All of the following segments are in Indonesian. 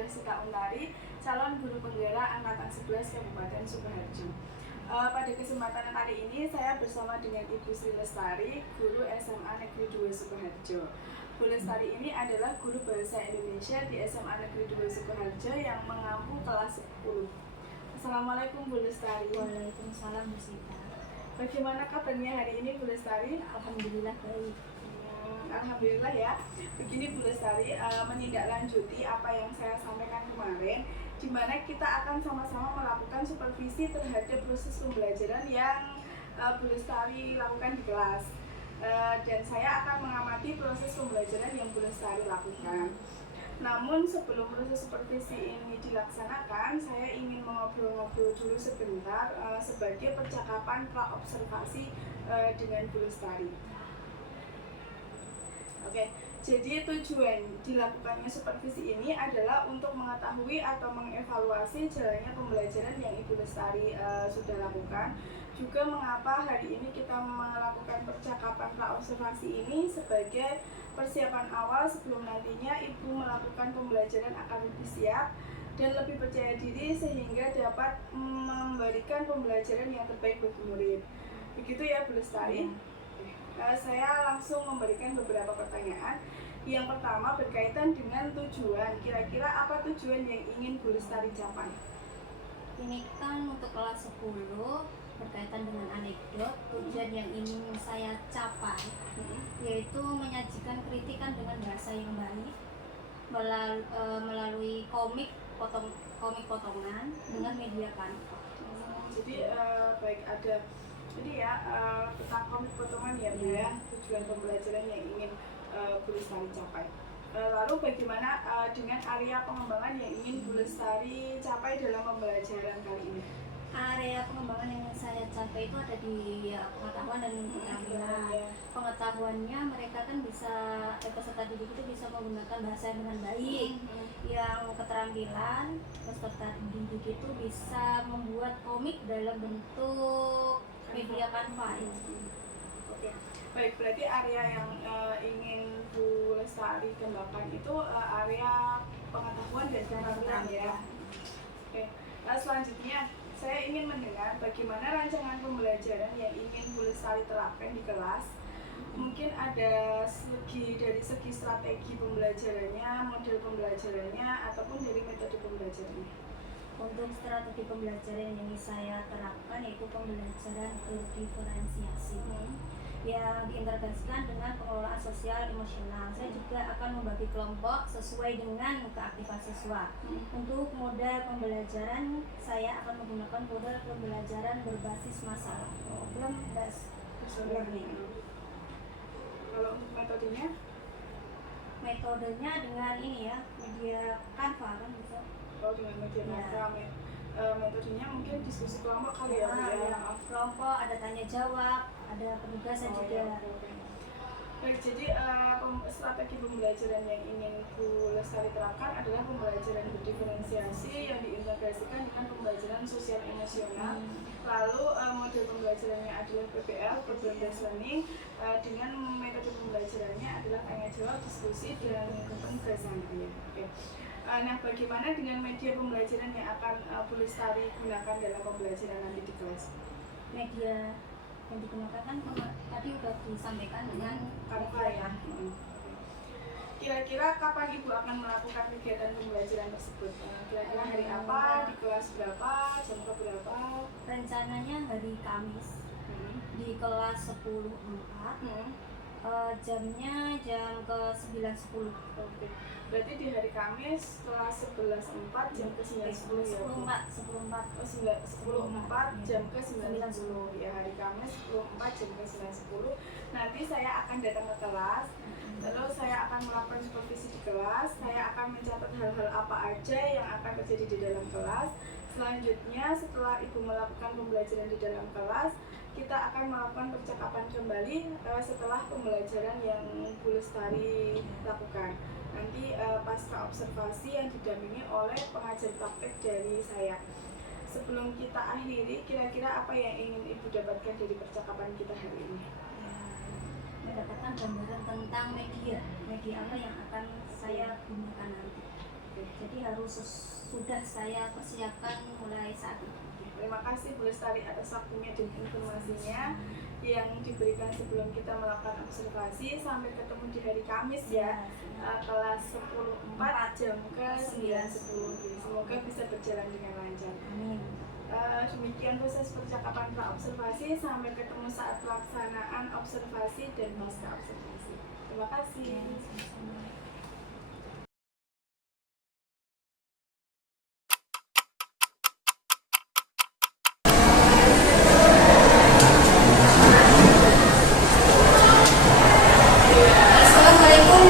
adalah Sita Untari, calon guru penggerak Angkatan 11 Kabupaten Sukoharjo. Pada kesempatan kali ini saya bersama dengan Ibu Sri Lestari, guru SMA Negeri 2 Sukoharjo. Bu Lestari ini adalah guru bahasa Indonesia di SMA Negeri 2 Sukoharjo yang mengampu kelas 10. Assalamualaikum Bu Lestari. Waalaikumsalam Bu Sita. Bagaimana kabarnya hari ini Bu Lestari? Alhamdulillah baik. Alhamdulillah ya. Begini Bu Lestari, menindaklanjuti apa yang saya sampaikan kemarin, di mana kita akan sama-sama melakukan supervisi terhadap proses pembelajaran yang Bu Lestari lakukan di kelas. Dan saya akan mengamati proses pembelajaran yang Bu Lestari lakukan. Namun sebelum proses supervisi ini dilaksanakan, saya ingin mengobrol-ngobrol dulu sebentar sebagai percakapan pra-observasi dengan Bu Lestari. Oke, jadi tujuan dilakukannya supervisi ini adalah untuk mengetahui atau mengevaluasi jalannya pembelajaran yang Ibu Lestari sudah lakukan. Juga mengapa hari ini kita melakukan percakapan pra-observasi ini sebagai persiapan awal sebelum nantinya Ibu melakukan pembelajaran akan lebih siap dan lebih percaya diri sehingga dapat memberikan pembelajaran yang terbaik bagi murid. Begitu ya Bu Lestari? Saya langsung memberikan beberapa pertanyaan. Yang pertama berkaitan dengan tujuan. Kira-kira apa tujuan yang ingin Bu Lestari capai? Ini kan untuk kelas 10 berkaitan dengan anekdot. Tujuan yang ingin saya capai yaitu menyajikan kritikan dengan bahasa yang baik melalui komik potongan dengan media Canva. Jadi baik, ada jadi ya tentang komik potongan ya Bu ya, tujuan pembelajaran yang ingin Bu Lestari capai. Lalu bagaimana dengan area pengembangan yang ingin Bu Lestari capai dalam pembelajaran kali ini? Area pengembangan yang saya capai itu ada di pengetahuan dan keterampilan. Pengetahuannya mereka kan bisa peserta didik itu bisa menggunakan bahasa dengan baik. Yang keterampilan peserta didik itu bisa membuat komik dalam bentuk media Canva. Oke, baik, berarti area yang ingin Bu Lestari kembangkan itu area pengetahuan dan keterampilan ya. Oke, selanjutnya saya ingin mendengar bagaimana rancangan pembelajaran yang ingin Bu Lestari terapkan di kelas. Mungkin ada dari segi strategi pembelajarannya, model pembelajarannya, ataupun dari metode pembelajarannya. Untuk strategi pembelajaran yang saya terapkan yaitu pembelajaran berdiferensiasi yang diintegrasikan dengan pengelolaan sosial emosional. Saya juga akan membagi kelompok sesuai dengan keaktifan siswa. Untuk model pembelajaran saya akan menggunakan model pembelajaran berbasis masalah, problem based learning. Kalau untuk metodenya? Metodenya dengan ini ya, media Canva kan bisa. Oh, dengan media Canva. Metodenya mungkin diskusi kelompok kali ya Bu ya. Kelompok, ada tanya jawab, ada penugasan juga. Baik, jadi strategi pembelajaran yang ingin Bu Lestari terapkan adalah pembelajaran berdiferensiasi yang diintegrasikan dengan pembelajaran sosial emosional. Lalu model pembelajarannya adalah PBL, problem based learning, dengan metode pembelajarannya adalah tanya jawab, diskusi, dan penugasan. Oke. Nah, bagaimana dengan media pembelajaran yang akan Bu Lestari gunakan dalam pembelajaran nanti di kelas? Media yang digunakan kan tadi sudah disampaikan dengan Canva ya. Kira-kira kapan Ibu akan melakukan kegiatan pembelajaran tersebut? Kira-kira hari apa, di kelas berapa, jam berapa? Rencananya hari Kamis di kelas 10.4. Jamnya jam ke 9.10. Oke. Berarti di hari Kamis kelas 11.4 jam ke 9.10 ya. 10.4. Oh, 10.4 jam ke 9.10 ya, hari Kamis 10.4 jam ke 9.10. Nanti saya akan datang ke kelas. Lalu saya akan melakukan supervisi di kelas. Saya akan mencatat hal-hal apa aja yang akan terjadi di dalam kelas. Selanjutnya setelah Ibu melakukan pembelajaran di dalam kelas, kita akan melakukan percakapan kembali setelah pembelajaran yang Bu Lestari lakukan. Nanti pasca observasi yang didampingi oleh pengajar praktek dari saya. Sebelum kita akhiri, kira-kira apa yang ingin Ibu dapatkan dari percakapan kita hari ini? Mendapatkan gambaran tentang media apa yang akan saya gunakan nanti. Jadi sudah saya persiapkan mulai saat ini. Terima kasih Bu Lestari atas waktunya dan informasinya yang diberikan sebelum kita melakukan observasi. Sampai ketemu di hari Kamis ya, kelas 10.4 jam ke 9.10. Semoga bisa berjalan dengan lancar. Amin. Demikian proses percakapan pra-observasi. Sampai ketemu saat pelaksanaan observasi dan pasca observasi. Terima kasih. Ya, sama-sama. Assalamualaikum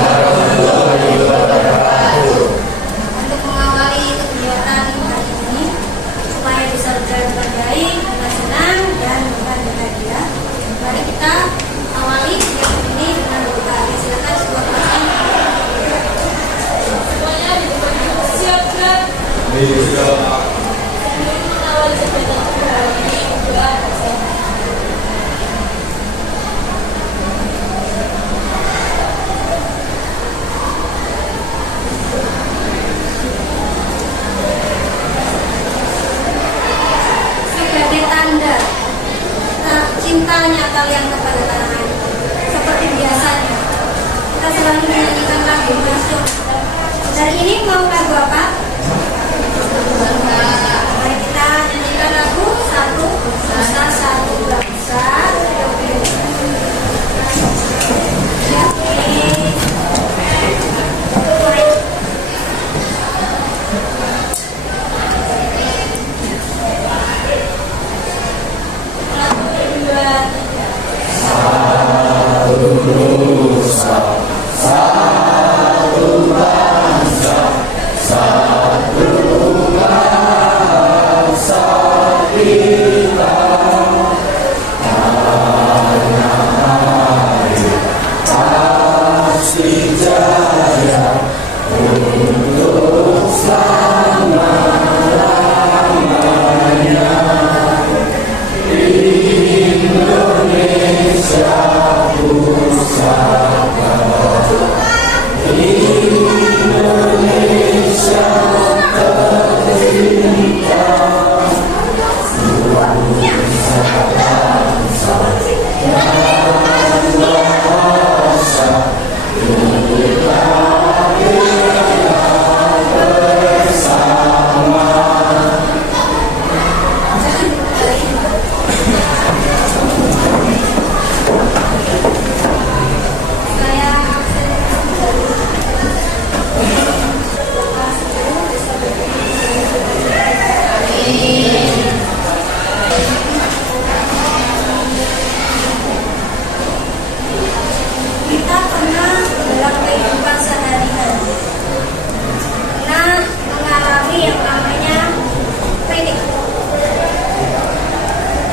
warahmatullahi wabarakatuh. Untuk mengawali kegiatan hari ini supaya bisa berjalan dengan baik, dengan senang dan dengan bahagia, mari kita awali kegiatan ini dengan berdoa. Silakan semua pasang. Semuanya siap kan? Awali kegiatan hari ini berdoa. Sebagai tanda cintanya kalian kepada tanah air, seperti biasanya kita selalu menyanyikan lagu nasional. Hari ini mau lagu apa? Mari kita nyanyikan lagu Satu Nusa Satu Bangsa. Kita pernah dalam kehidupan sehari-hari pernah mengalami yang namanya kritik,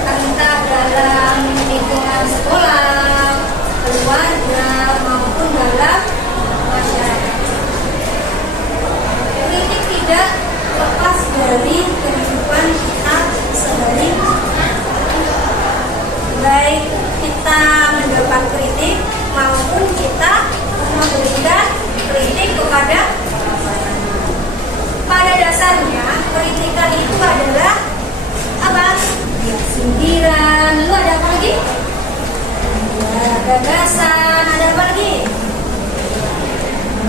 entah dalam lingkungan sekolah, keluarga maupun dalam masyarakat. Kritik tidak lepas dari kehidupan kita sehari-hari. Baik kita mendapat kritik maupun kita memberikan kritik kepada orang. Pada dasarnya kritikan itu adalah apa? Ya, sindiran. Lalu ada apa lagi? Ya, gagasan. Ada apa lagi?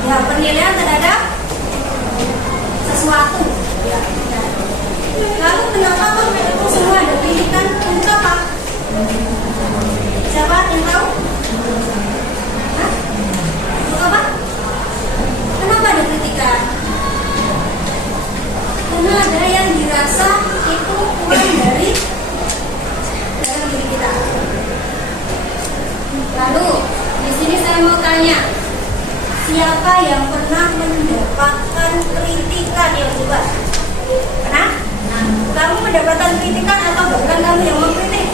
Ya, penilaian terhadap sesuatu. Ya, ya. Lalu kenapa kok itu semua ada kritikan? Untuk apa? Siapa yang tahu? Hah? Untuk apa? Kenapa ada kritikan? Karena ada yang dirasa itu kurang dari dalam diri kita. Lalu di sini saya mau tanya, siapa yang pernah mendapatkan kritikan yang coba? Pernah? Kamu mendapatkan kritikan atau bahkan kamu yang mengkritik?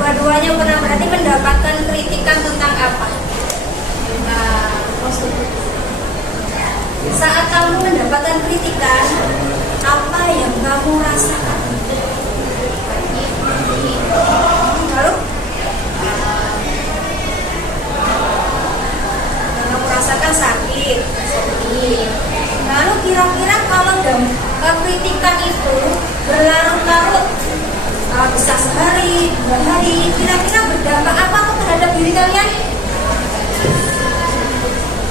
Dua-duanya pernah. Berarti mendapatkan kritikan tentang apa? Saat kamu mendapatkan kritikan, apa yang kamu rasakan? Lalu kira-kira kalau kritikan itu berlarut-larut, bisa sehari, 2 hari, kira-kira berdampak apa terhadap diri kalian?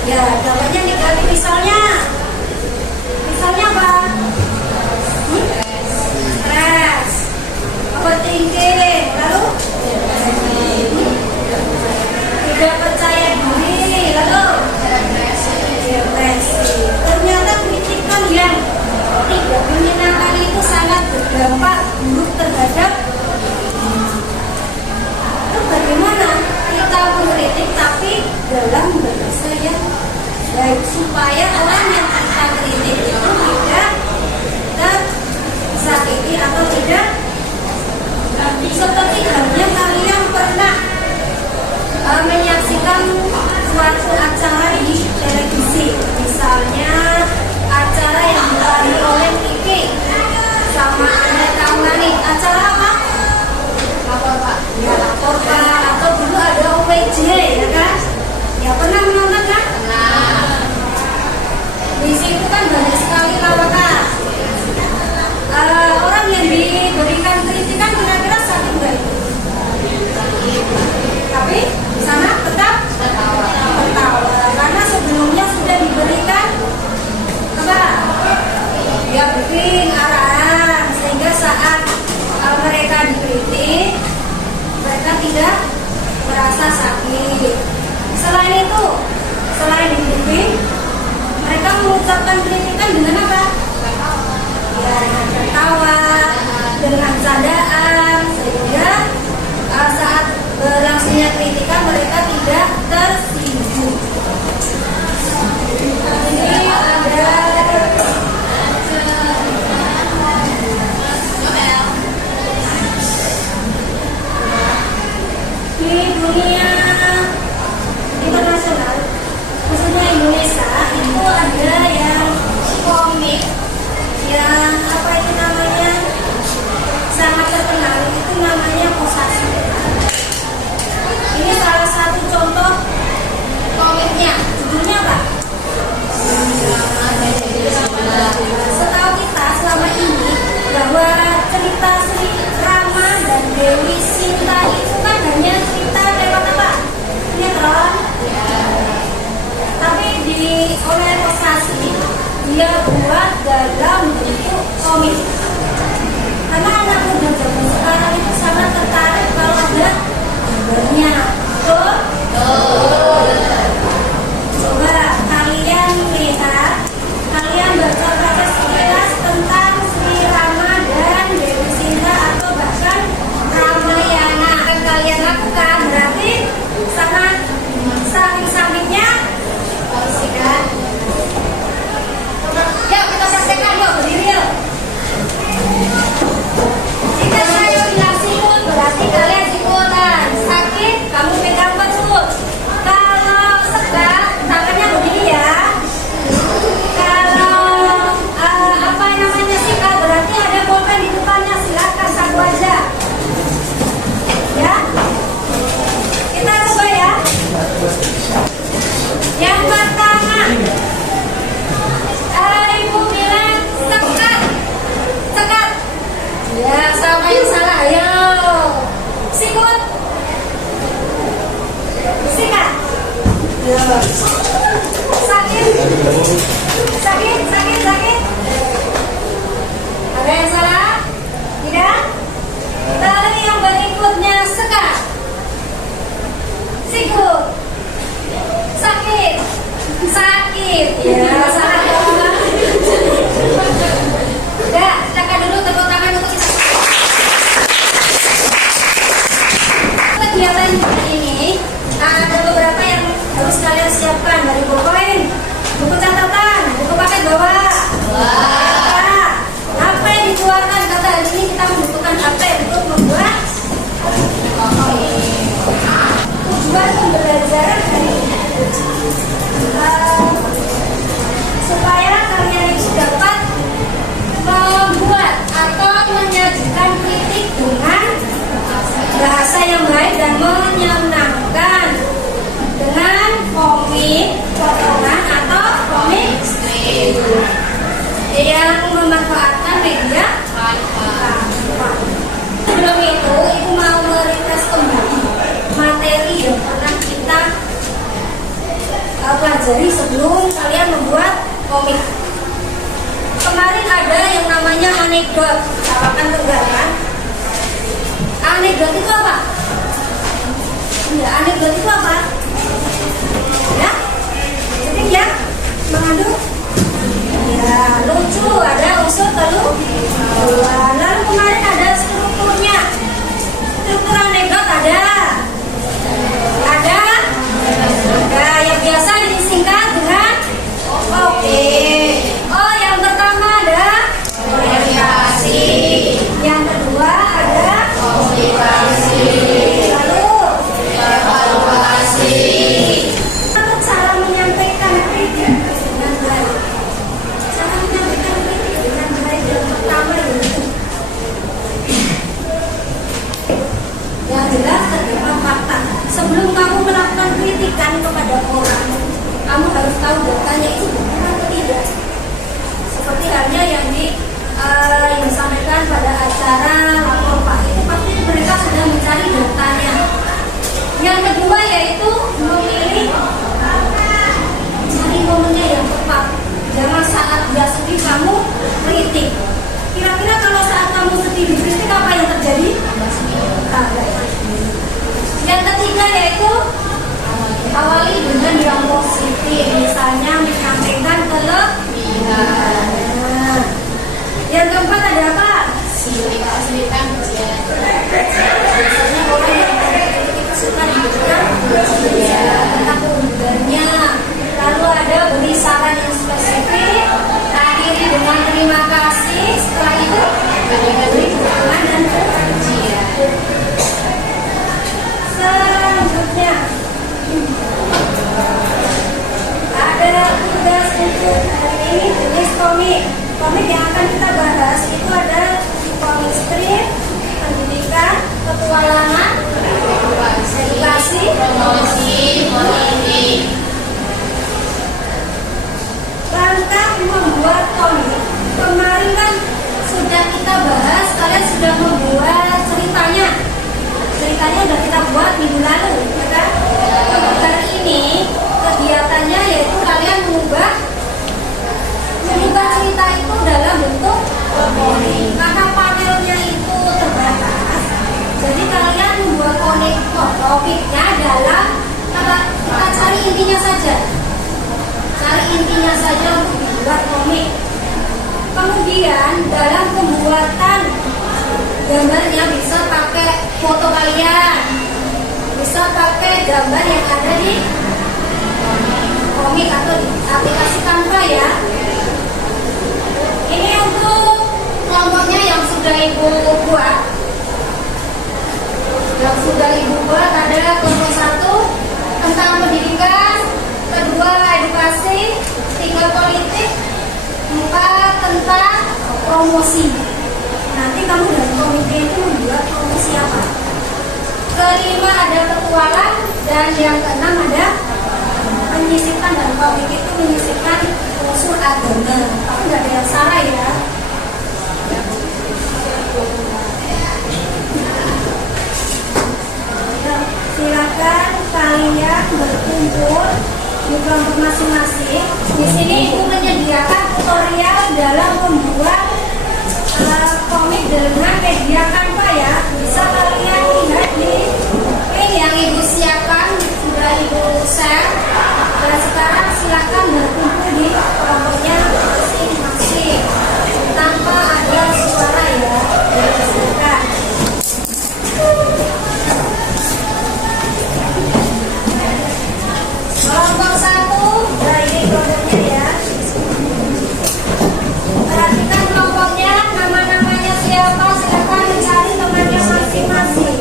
Ya, dampaknya negatif. Misalnya apa? Stres, overthinking, lalu tidak percaya diri, lalu depresi. Ternyata kritikan yang tidak menyenangkan itu sangat berdampak buruk terhadap. Lalu bagaimana kita mengkritik tapi dalam bahasa yang baik supaya orang yang kita kritik itu tidak tersakiti atau tidak. Seperti halnya kalian pernah menyaksikan suatu acara di televisi, misalnya acara yang dipandu oleh TV sama Anda tahu nih acara apa? Lapor Pak. Ya, Lapor Pak. Atau dulu ada OPJ, ya kan? Ya, pernah menonton kan? Pernah. Di situ kan banyak sekali lawatan. Orang yang diberikan kritikan kira-kira sakit nggak itu? Tapi di sana tetap tertawa. Karena sebelumnya sudah diberikan apa? Ya, briefing, arahan, sehingga saat mereka dikritik, mereka tidak merasa sakit. Selain itu, selain di briefing, mereka mengucapkan kritikan dengan apa? Ya, dengan tertawa, dengan candaan, sehingga saat berlangsungnya kritikan mereka tidak tersinggung. Ini ada di dunia internasional, khususnya Indonesia, itu ada yang komik yang apa itu namanya sangat terkenal, itu namanya Posasi. Ini salah satu contoh komiknya. Judulnya apa? Setahu kita selama ini bahwa cerita Sri Rama dan Dewi Sinta itu kan hanya cerita lewat apa? Sinetron. Tapi oleh Posasi dia buat dalam bentuk komik. Karena anak muda zaman sekarang itu sangat tertarik kalau ada gambarnya. Coba kalian lihat, kalian baca sekilas tentang Sri Rama dan Dewi Sinta atau bahkan Ramayana. Yang kalian lakukan berarti sangat samping-sampingnya kan? Yuk kita praktekkan, yuk berdiri yuk. Jika saya bilang sikut berarti kalian sikutan. Sakit kamu pegang perut. Kalau segar tangannya begini ya. Kalau apa namanya sikal berarti ada pulpen di depannya, silakan saku aja. Ya. Kita coba ya. Yang pertama, ibu bilang sekat. Ya, sama yang salah. Ayo, sikut, sikat. Sakit. Ada yang salah? Tidak. Lalu yang berikutnya sekat, sikut, sakit. Ya, salah. Udah, silakan dulu tepuk tangan untuk kita. Kegiatan ini ada beberapa yang harus kalian siapkan dari poin, buku catatan, buku paket bawa. HP dikeluarkan, kata hari ini kita membutuhkan HP untuk membuat tujuan pembelajaran hari ini. pelajari sebelum kalian membuat komik. Kemarin ada yang namanya anekdot, kan enggak kan? Anekdot itu apa? Ya, anekdot itu apa? Ya, jadi ya mengandung ya lucu, ada unsur kelucuan. Lalu kemarin ada strukturnya. Struktur anekdot ada yang biasa disingkat dengan oke. Oh, yang pertama ada orientasi, yang kedua ada motivasi, lalu evaluasi. Lalu cara menyampaikan kritik dengan baik. Cara menyampaikan kritik dengan baik yang pertama itu yang jelas terdapat fakta. Sebelum kamu melakukan kritikan kepada orang, kamu harus tahu datanya itu benar atau tidak. Seperti halnya yang disampaikan pada acara lapor Pak, itu pasti mereka sudah mencari datanya. Yang kedua yaitu memilih cari momennya yang tepat. Jangan saat dia sedih kamu kritik. Kira-kira kalau saat kamu sedih dikritik apa yang terjadi? Yang ketiga yaitu awali dengan yang positif, misalnya menyampaikan kelebihan. Yang keempat ada apa? Silipan pujian. Biasanya orang yang kritik itu suka diberikan pujian tentang keunggulannya. Lalu ada beri saran yang spesifik, akhiri dengan terima kasih. Setelah itu beri dukungan dan pujian. Selanjutnya ada tugas untuk hari ini tulis komik. Komik yang akan kita bahas itu ada komik strip, pendidikan, petualangan, edukasi, promosi, politik. Langkah membuat komik. Kemarin kan sudah kita bahas, kalian sudah membuat ceritanya. Ceritanya sudah kita buat minggu lalu, ya kan? Untuk hari ini kegiatannya yaitu kalian mengubah cerita itu dalam bentuk komik. Karena panelnya itu terbatas, jadi kalian membuat komiknya dalam kita cari intinya saja. Cari intinya saja untuk membuat komik. Kemudian dalam pembuatan gambarnya bisa pakai foto kalian, bisa pakai gambar yang ada di komik atau di aplikasi Canva ya. Ini untuk kelompoknya yang sudah ibu buat. Yang sudah ibu buat ada kelompok 1 tentang pendidikan, kedua edukasi, 3 politik, 4 tentang promosi. Nanti kamu dari komite itu membuat promosi apa? Kelima ada petualang, dan yang keenam ada menyisipkan, dan komite itu menyisipkan unsur agama. Tapi nggak ada yang salah ya. Silakan kalian berkumpul di kelompok masing-masing. Di sini ibu menyediakan tutorial dalam membuat komik dengan media Canva ya. Bisa kalian lihat di link yang ibu siapkan, sudah ibu share. Dan sekarang silakan berkumpul di kelompoknya masing-masing tanpa ada suara ya. Silakan. Kelompok 1, nah ini kelompoknya ya. Perhatikan kelompoknya, nama-namanya siapa, silakan mencari temannya masing-masing.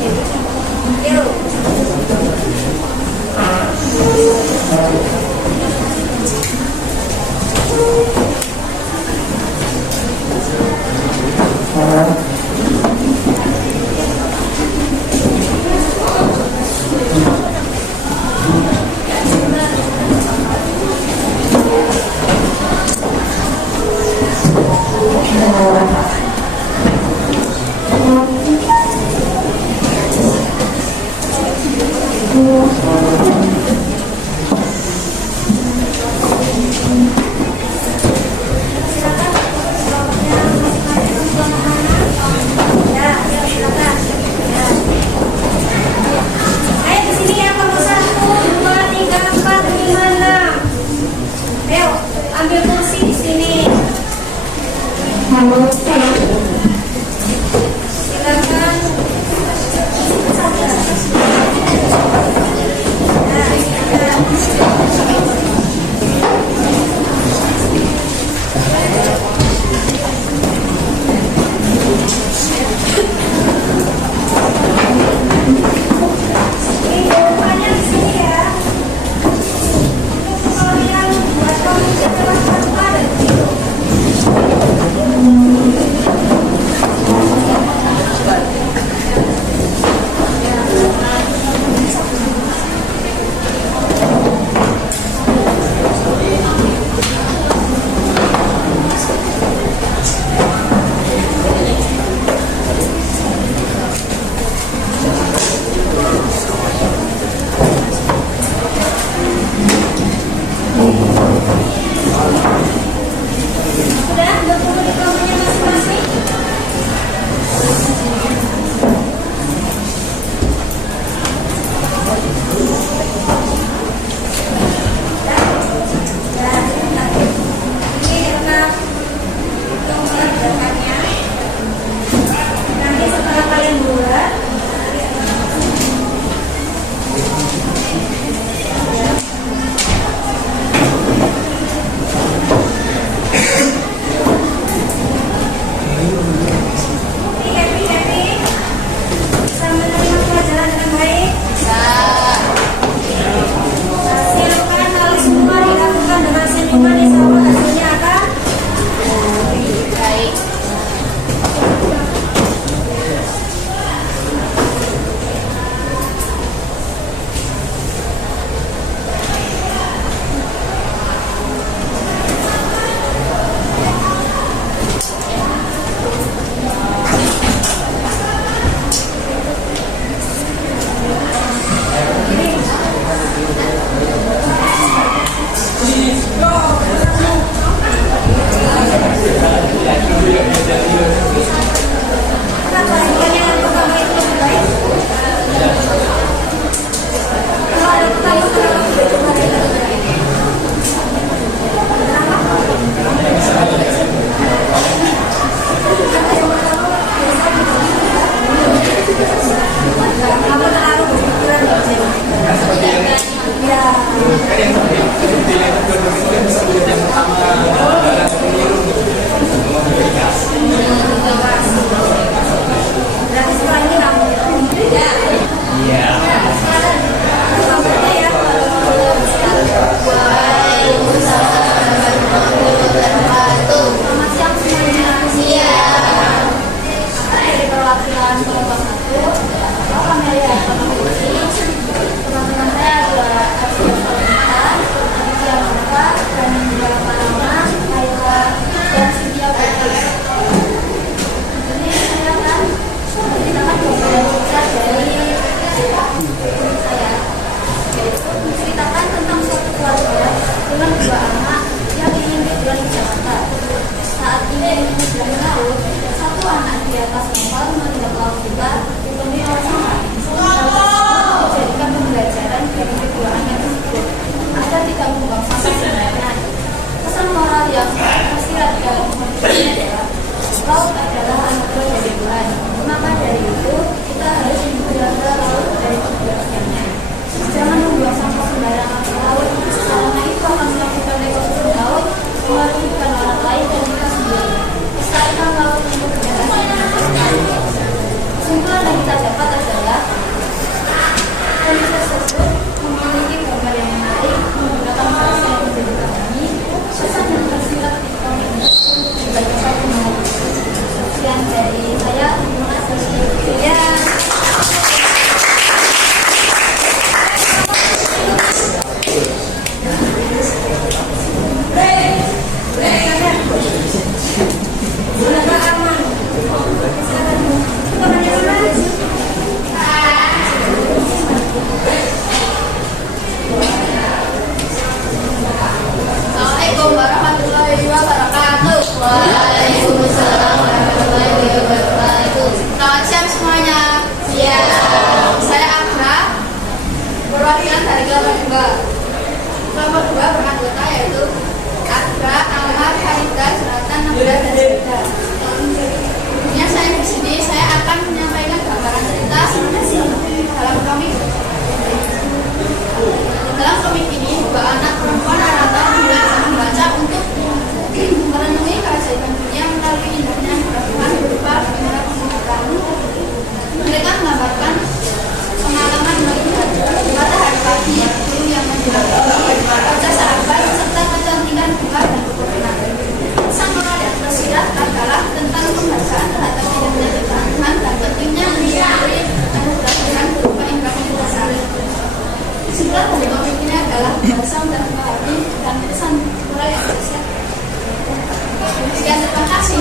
Yuk. dan melaut, satu anak di atas kapal menghadap laut kita dipenuhi oleh sampah. Hal tersebut menjadikan pembelajaran bagi kedua anak tersebut agar tidak membuang sampah sembarangan. Pesan moral yang tersirat dalam hadis ini adalah laut adalah anugerah dari Tuhan. Maka dari itu kita harus menjaga laut dari kebersihannya. Jangan membuang sampah sembarangan ke laut, karena itu akan melakukan ekosistem laut, merugikan orang lain dan kita sendiri. Lestarikan laut untuk generasi berikutnya. Kesimpulan yang kita dapat adalah hadis tersebut memiliki gambar yang menarik, menggunakan bahasa yang menjadi kami, pesan yang tersirat di komik juga dapat menarik. Sekian dari saya, terima kasih. Ya. Assalamualaikum warahmatullahi wabarakatuh. Waalaikumsalam warahmatullahi wabarakatuh. Selamat siang semuanya. Siang. Saya Akra, perwakilan dari kelompok 2. Kelompok 2 beranggota yaitu Akra, Amar, Farida, Suratan, Nabila, dan Zeda. Tentunya saya di sini saya akan menyampaikan gambaran cerita dalam komik. Dalam komik ini, dua anak perempuan narator belajar membaca untuk merenungi keajaiban dunia melalui indahnya anugerah Tuhan berupa kamera komputer. Mereka menggambarkan pengalaman melihat matahari pagi, burung yang menjelang wajah sahabat, serta kecantikan bunga dan pepohonan. Pesan moral yang tersirat adalah tentang pembacaan terhadap indahnya ciptaan Tuhan dan pentingnya menyadari anugerah Tuhan berupa indera komputer. Kesimpulan dari komik ini adalah bahasa dan memahami dan pesan moral yang tersirat. Sekian, terima kasih.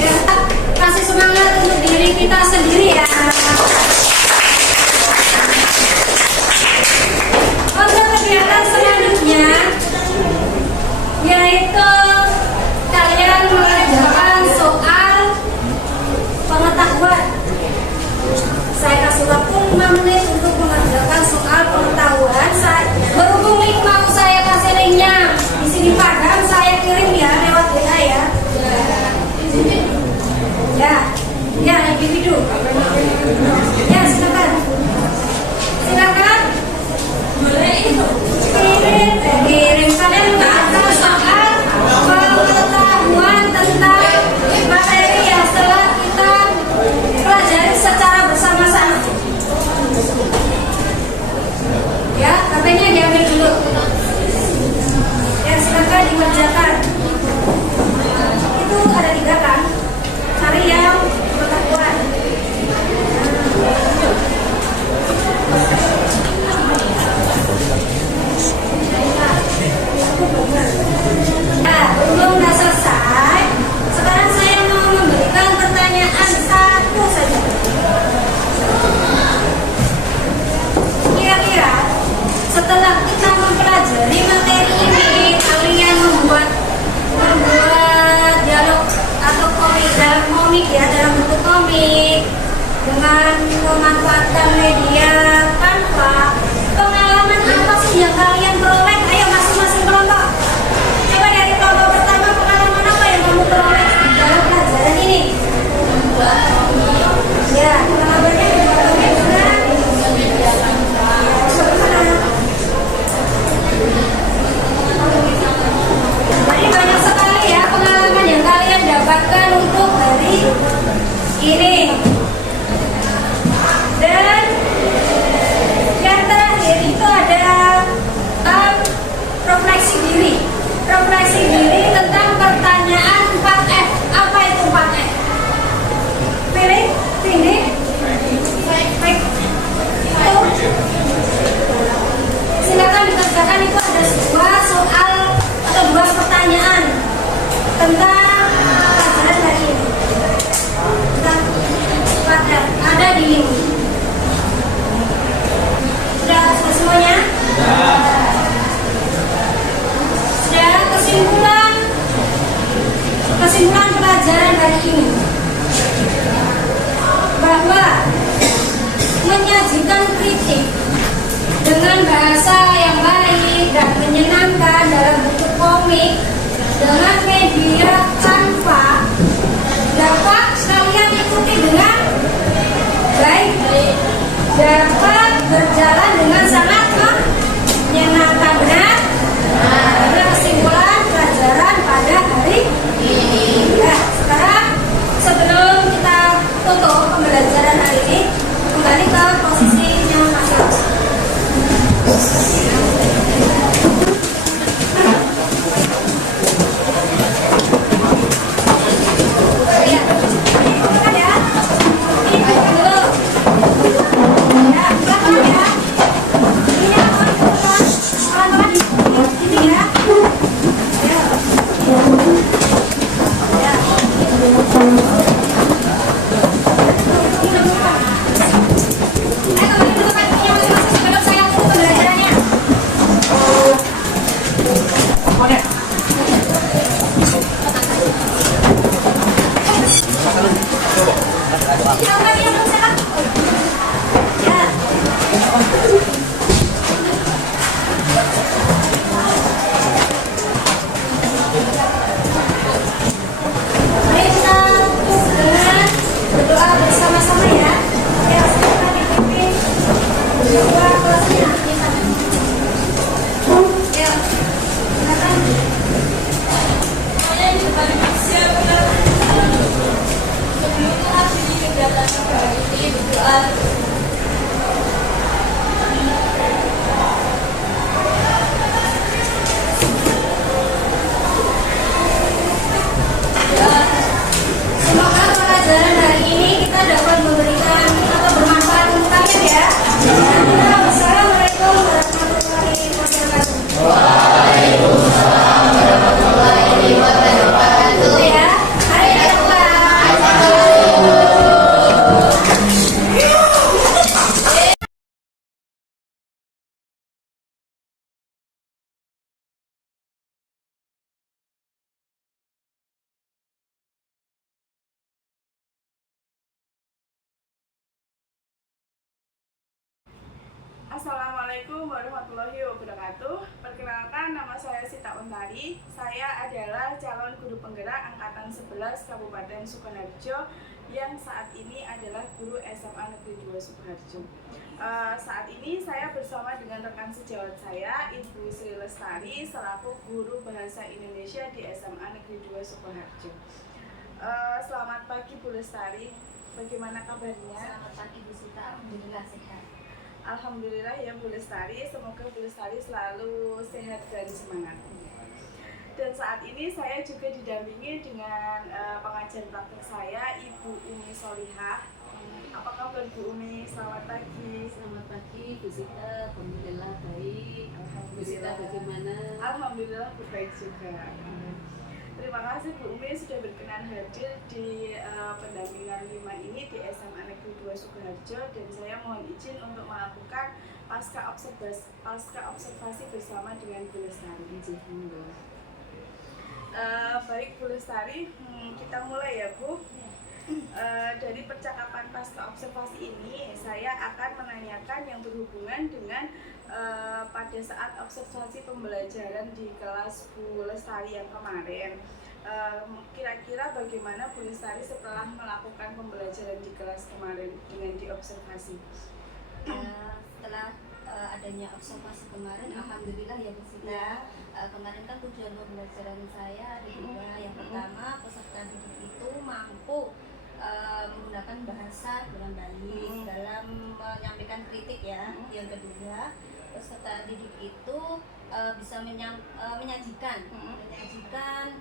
Ya, kasih semangat untuk diri kita sendiri ya. Untuk kegiatan selanjutnya yaitu kalian mengerjakan soal pengetahuan. Saya kasih waktu 5 menit untuk mengerjakan soal pengetahuan. Berhubung link mau saya kasih linknya di sini paham, saya kirim ya lewat WA ya. Ya, individu. Ya, silakan. Kirim kalian mengerjakan soal pengetahuan tentang materi yang setelah kita pelajari secara bersama-sama. Ya, HP-nya diambil dulu. Ya, silakan dikerjakan. Itu ada 3 kan? Cari yang pengetahuan. Nah, belum sudah selesai. Sekarang saya mau memberikan pertanyaan satu saja. Kira-kira setelah kita mempelajari materi ini, kalian membuat dialog atau komik dalam komik ya, dalam bentuk komik dengan memanfaatkan media Canva. Pengalaman apa sih yang kalian peroleh? Ayo masing-masing kelompok. Coba dari kelompok pertama, pengalaman apa yang kamu peroleh dalam pelajaran ini? Ya, pengalamannya membuat komik juga. Jadi banyak sekali ya pengalaman yang kalian dapatkan untuk hari ini. Dan yang terakhir itu ada refleksi diri. Refleksi diri tentang pertanyaan 4F. Apa itu 4F? Pilih, pilih, baik. Silakan dikerjakan. Itu ada 2 soal atau 2 pertanyaan tentang pelajaran hari ini. Tentang 4F. Ada di link. Sudah semuanya? dengan bahasa yang baik dan menyenangkan dalam bentuk komik dengan media Canva dapat kalian ikuti dengan baik, dapat berjalan dengan sangat menyenangkan. Ada kesimpulan pelajaran pada hari ini. Ya, sekarang sebelum kita tutup pembelajaran hari ini, kembali ke posisinya masing-masing. Semoga pelajaran hari ini kita dapat memberikan atau bermanfaat untuk kalian ya. Wassalamualaikum warahmatullahi wabarakatuh. Waalaikumsalam warahmatullahi wabarakatuh. Ya, hari depan. Assalamualaikum warahmatullahi wabarakatuh. Perkenalkan, nama saya Sita Untari. Saya adalah calon guru penggerak angkatan 11 Kabupaten Sukoharjo yang saat ini adalah guru SMA Negeri 2 Sukoharjo. Saat ini saya bersama dengan rekan sejawat saya, Ibu Sri Lestari, selaku guru Bahasa Indonesia di SMA Negeri 2 Sukoharjo. Selamat pagi Bu Lestari, bagaimana kabarnya? Selamat pagi Bu Sita, alhamdulillah sehat. Alhamdulillah ya Bu Lestari, semoga Bu Lestari selalu sehat dan semangat. Dan saat ini saya juga didampingi dengan pengajar praktek saya, Ibu Umi Solihah. Apa kabar Bu Umi? Selamat pagi. Selamat pagi Bu Sita, alhamdulillah baik. Bu Sita bagaimana? Alhamdulillah baik juga. Terima kasih Bu Umi sudah berkenan hadir di pendampingan 5 ini di SMA Negeri 2 Sukoharjo, dan saya mohon izin untuk melakukan pasca observasi bersama dengan Bu Lestari. Baik Bu Lestari, kita mulai ya Bu. Dari percakapan pasca observasi ini saya akan menanyakan yang berhubungan dengan pada saat observasi pembelajaran di kelas Bu Lestari yang kemarin. Kira-kira bagaimana Bu Lestari setelah melakukan pembelajaran di kelas kemarin dengan diobservasi? Setelah adanya observasi kemarin, alhamdulillah ya Bu Sita. Kemarin kan tujuan pembelajaran saya ada dua. Yang pertama, peserta didik itu mampu menggunakan bahasa dengan baik dalam menyampaikan kritik ya. Yang kedua, peserta didik itu bisa menyajikan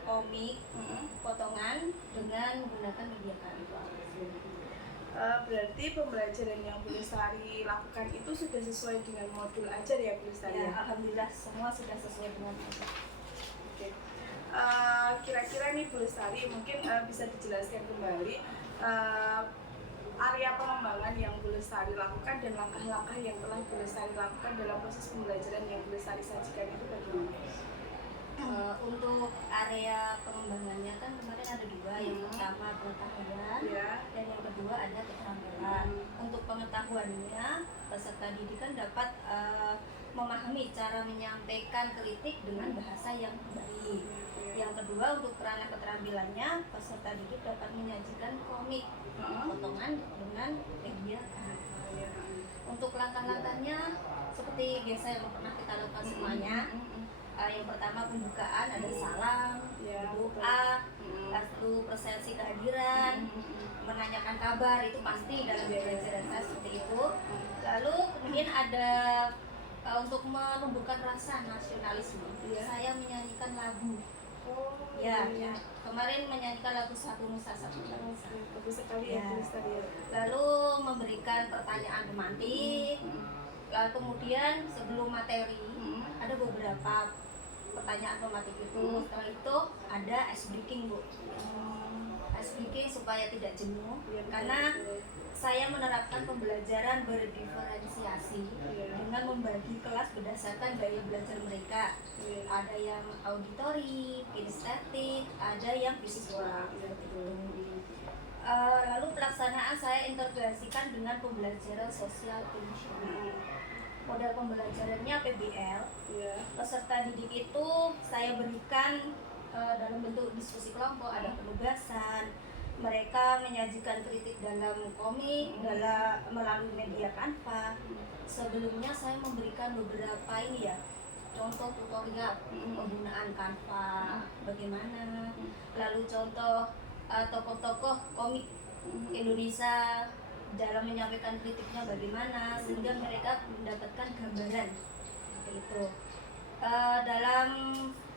komik potongan dengan menggunakan media Canva. Berarti pembelajaran yang Bu Lestari lakukan itu sudah sesuai dengan modul ajar ya Bu Lestari? Ya, alhamdulillah semua sudah sesuai dengan modul. Oke. Kira-kira nih Bu Lestari mungkin bisa dijelaskan kembali area pengembangan yang Bu Lestari lakukan dan langkah-langkah yang telah Bu Lestari lakukan dalam proses pembelajaran yang Bu Lestari sajikan itu bagaimana? Untuk area pengembangannya kan kemarin ada dua, yang pertama pengetahuan Ya. dan yang kedua ada keterampilan. Untuk pengetahuannya, peserta didik kan dapat memahami cara menyampaikan kritik dengan bahasa yang baik. Yang kedua, untuk kerana keterampilannya, peserta didik dapat menyajikan komik potongan dengan media kanva. Untuk langkah-langkahnya seperti biasa yang pernah kita lakukan semuanya. Yang pertama pembukaan, ada salam, doa, lalu presensi kehadiran, menanyakan kabar, itu pasti dalam pembelajaran saya seperti itu. Lalu kemudian ada untuk menumbuhkan rasa nasionalisme, saya menyanyikan lagu. Ya, kemarin menyanyikan lagu Satu Nusa Satu Bangsa. Bagus sekali ya, bagus sekali ya. Lalu memberikan pertanyaan romantik. Lalu kemudian sebelum materi ada beberapa pertanyaan romantik itu. Setelah itu ada ice breaking, Bu. Ice breaking supaya tidak jenuh, karena saya menerapkan pembelajaran berdiferensiasi dengan membagi kelas berdasarkan gaya belajar mereka. Ada yang auditori, kinestetik, ada yang visual. Lalu pelaksanaan saya integrasikan dengan pembelajaran sosial emosional. Model pembelajarannya PBL. Peserta didik itu saya berikan dalam bentuk diskusi kelompok, ada penugasan. Mereka menyajikan kritik dalam komik, melalui media kanva. Sebelumnya saya memberikan beberapa contoh tutorial penggunaan kanva, bagaimana. Lalu contoh tokoh-tokoh komik Indonesia dalam menyampaikan kritiknya bagaimana, sehingga mereka mendapatkan gambaran seperti itu. Dalam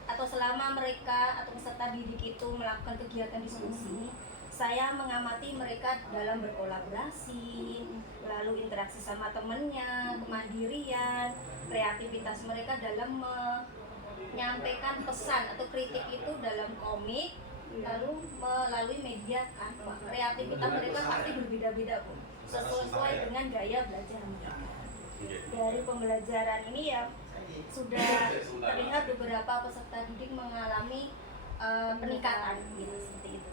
atau selama mereka atau peserta didik itu melakukan kegiatan diskusi, saya mengamati mereka dalam berkolaborasi, lalu interaksi sama temennya, kemandirian, kreativitas mereka dalam menyampaikan pesan atau kritik itu dalam komik, lalu melalui media kanva. Kreativitas mereka pasti berbeda-beda, Bu, sesuai dengan gaya belajar mereka. Dari pembelajaran ini sudah terlihat beberapa peserta didik mengalami peningkatan seperti itu.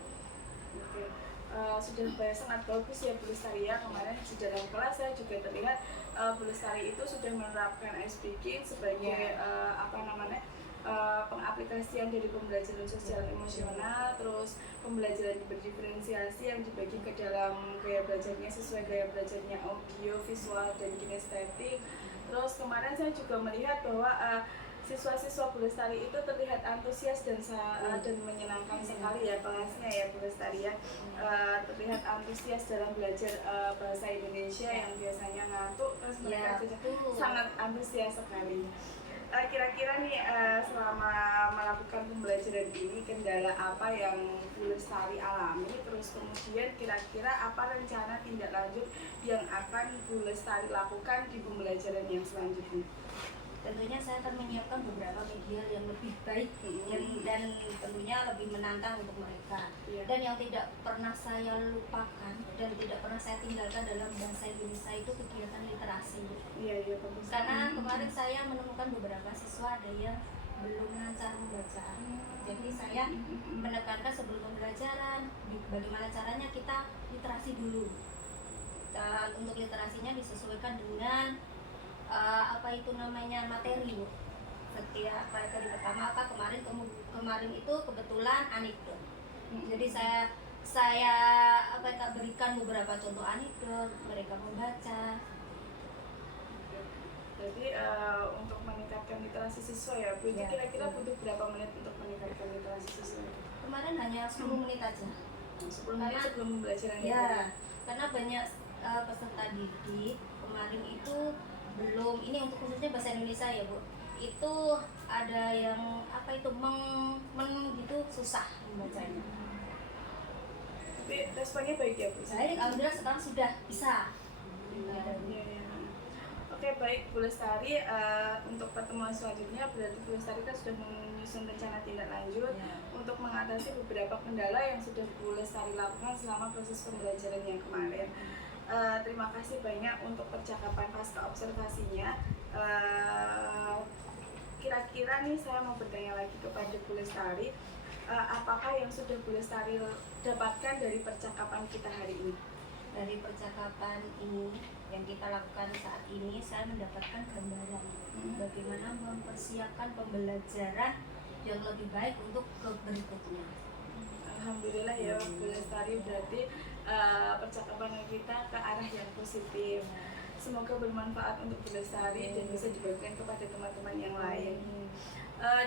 Sudah sangat bagus ya Bu Lestari ya. Kemarin di dalam kelas saya juga terlihat Bu Lestari itu sudah menerapkan ice breaking sebagai pengaplikasian dari pembelajaran sosial emosional, terus pembelajaran berdiferensiasi yang dibagi ke dalam gaya belajarnya sesuai gaya belajarnya audio, visual, dan kinestetik. Terus kemarin saya juga melihat bahwa siswa-siswa Bu Lestari itu terlihat antusias dan menyenangkan sekali ya kelasnya ya Bu Lestari ya. Terlihat antusias dalam belajar bahasa Indonesia yang biasanya ngantuk, terus mereka sangat antusias sekali. Kira-kira nih selama melakukan pembelajaran ini, kendala apa yang Bu Lestari alami, terus kemudian kira-kira apa rencana tindak lanjut yang akan Bu Lestari lakukan di pembelajaran yang selanjutnya? Tentunya saya akan menyiapkan beberapa media yang lebih baik dan tentunya lebih menantang untuk mereka. Dan yang tidak pernah saya lupakan dan tidak pernah saya tinggalkan dalam bahasa Indonesia itu kegiatan literasi. Bagus. Karena kemarin saya menemukan beberapa siswa ada yang belum lancar membaca. Jadi saya menekankan sebelum pembelajaran bagaimana caranya kita literasi dulu. Dan untuk literasinya disesuaikan dengan materi, Bu. Setiap kali pertama kemarin itu kebetulan anekdot. Jadi saya berikan beberapa contoh anekdot, mereka membaca. Jadi untuk meningkatkan literasi siswa ya Bu, itu kira-kira butuh berapa menit untuk meningkatkan literasi siswa? Kemarin hanya 10 menit aja. 10 menit sebelum pembelajaran karena banyak peserta didik kemarin itu belum, ini untuk khususnya bahasa Indonesia ya Bu, itu ada yang gitu susah membacanya. Tapi responnya baik ya Bu? Baik, alhamdulillah sekarang sudah bisa. Oke, baik Bu Lestari, untuk pertemuan selanjutnya berarti Bu Lestari kan sudah menyusun rencana tindak lanjut untuk mengatasi beberapa kendala yang sudah Bu Lestari lakukan selama proses pembelajaran yang kemarin. Terima kasih banyak untuk percakapan pasca observasinya. kira-kira nih saya mau bertanya lagi kepada Bu Lestari, apakah yang sudah Bu Lestari dapatkan dari percakapan kita hari ini? Dari percakapan ini yang kita lakukan saat ini, saya mendapatkan gambaran bagaimana mempersiapkan pembelajaran yang lebih baik untuk ke berikutnya. Alhamdulillah ya Bu Lestari, berarti percakapan kita ke arah yang positif. Semoga bermanfaat untuk Bu Lestari dan bisa dibagikan kepada teman-teman yang lain.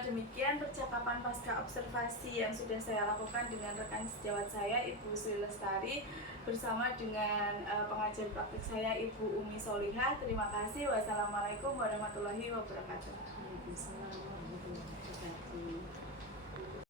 Demikian percakapan pasca observasi yang sudah saya lakukan dengan rekan sejawat saya Ibu Sri Lestari bersama dengan pengajar praktik saya Ibu Umi Solihah. Terima kasih. Wassalamualaikum warahmatullahi wabarakatuh. Waalaikumsalam warahmatullahi wabarakatuh.